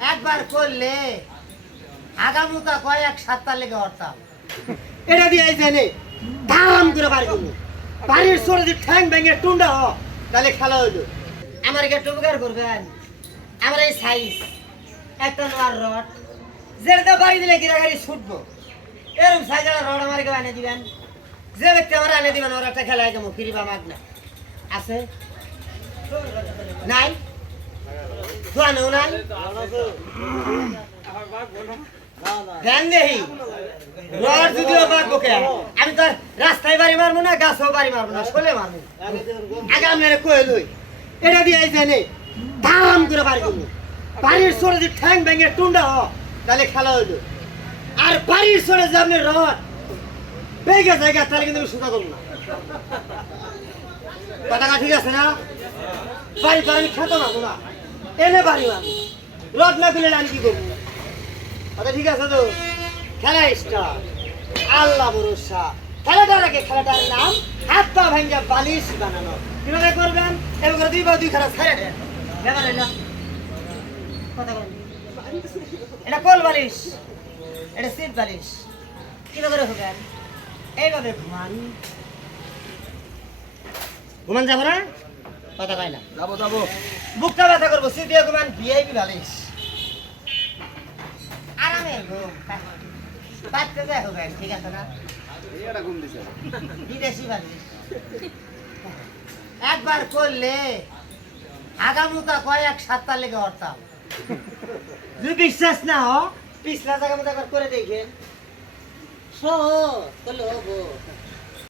একবার করলে আগামুতা কয়েক সাতটা লেগে হরতাম এটা দিয়ে জানে ধাম করে বাড়ি করবো বাড়ির সরে যদি ঠ্যাং ভেঙে টুন্ডা হ তাহলে খেলা হইলো আমার কে টুপকার করবেন আমার এই সাইজ একটা নোয়ার রড যেটা বাড়ি দিলে গিরাগাড়ি ছুটবো এরকম সাইজের রড আমার কেউ এনে দিবেন যে ব্যক্তি আমার এনে দিবেন ওর একটা খেলা যাবো ফিরিবা মাগ না আছে নাই দোয়ানো নাই ধ্যান দেহি রড যদিও বাগবো কে আমি তো রাস্তায় বাড়ি মারবো না গাছও বাড়ি মারবো না শোলে মারবো আগে আপনারা কয়ে লই এটা দিয়ে জানে ধাম করে বাড়ি করবো বাড়ির সরে যদি ঠ্যাং ভেঙে টুন্ডা হ তাহলে খেলা হইলো আর বাড়ির সরে যে আপনি রড বেগে জায়গা তাহলে কিন্তু আমি সুতা করবো না কথাটা ঠিক আছে না বাড়ি পর আমি খেতে মারবো না এনে বাড়ি মারবো রড না দিলে আমি কি করবো আচ্ছা ঠিক আছে তো খেলা স্টার্ট আল্লাহ ভরসা খেলাটার আগে খেলাটার নাম হাত পা ভাঙ্গা বালিশ বানানো কিভাবে করবেন এবার করে দুই বা দুই খেলা ছেড়ে দেন ব্যাপার হইল কথা বলেন এটা কোল বালিশ এটা সিট বালিশ কিভাবে করে হবেন এইভাবে ঘুমান ঘুমান যাবো না কথা কয় না যাবো যাবো বুকটা ব্যথা করবো সিট দিয়ে ঘুমান ভিআইপি বালিশ আরামে ঘুম বাচ্চা যায় হবেন ঠিক আছে না এটা ঘুম দিছে বিদেশি বালিশ একবার করলে আগামুতা কয়েক সাতটা লেগে হরতাম যদি বিশ্বাস না হ পিছলা জায়গা মতো একবার করে দেখেন করলে হবো